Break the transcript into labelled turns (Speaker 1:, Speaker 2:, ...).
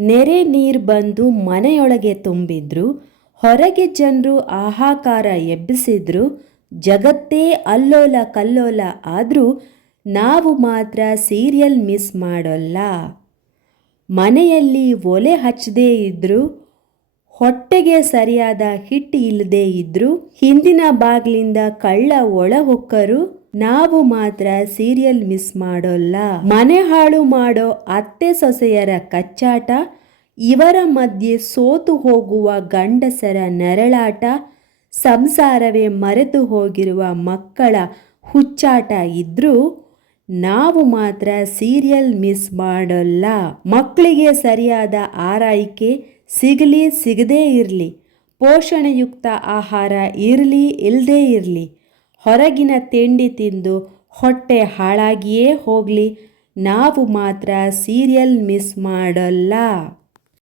Speaker 1: ನೆರೆ ನೀರು ಬಂದು ಮನೆಯೊಳಗೆ ತುಂಬಿದ್ರು, ಹೊರಗೆ ಜನರು ಆಹಾಕಾರ ಎಬ್ಬಿಸಿದ್ರು, ಜಗತ್ತೇ ಅಲ್ಲೋಲ ಕಲ್ಲೋಲ ಆದರೂ ನಾವು ಮಾತ್ರ ಸೀರಿಯಲ್ ಮಿಸ್ ಮಾಡೋಲ್ಲ. ಮನೆಯಲ್ಲಿ ಒಲೆ ಹಚ್ಚದೇ ಇದ್ದರೂ ಹೊಟ್ಟೆಗೆ ಸರಿಯಾದ ಹಿಟ್ಟು ಇಲ್ಲದೇ ಇದ್ದರೂ ಹಿಂದಿನ ಬಾಗ್ಲಿಂದ ಕಳ್ಳ ಒಳ ಹೊಕ್ಕರು ನಾವು ಮಾತ್ರ ಸೀರಿಯಲ್ ಮಿಸ್ ಮಾಡೋಲ್ಲ. ಮನೆ ಹಾಳು ಮಾಡೋ ಅತ್ತೆ ಸೊಸೆಯರ ಕಚ್ಚಾಟ, ಇವರ ಮಧ್ಯೆ ಸೋತು ಹೋಗುವ ಗಂಡಸರ ನರಳಾಟ, ಸಂಸಾರವೇ ಮರೆತು ಹೋಗಿರುವ ಮಕ್ಕಳ ಹುಚ್ಚಾಟ ಇದ್ರೂ ನಾವು ಮಾತ್ರ ಸೀರಿಯಲ್ ಮಿಸ್ ಮಾಡೋಲ್ಲ. ಮಕ್ಕಳಿಗೆ ಸರಿಯಾದ ಆರೈಕೆ ಸಿಗಲಿ, ಸಿಗದೇ ಇರಲಿ. ಪೋಷಣೆಯುಕ್ತ ಆಹಾರ ಇರಲಿ ಇಲ್ಲದೇ ಇರಲಿ. ಹೊರಗಿನ ತಿಂಡಿ ತಿಂದು ಹೊಟ್ಟೆ ಹಾಳಾಗಿಯೇ ಹೋಗಲಿ. ನಾವು ಮಾತ್ರ ಸೀರಿಯಲ್ ಮಿಸ್ ಮಾಡೋಲ್ಲ.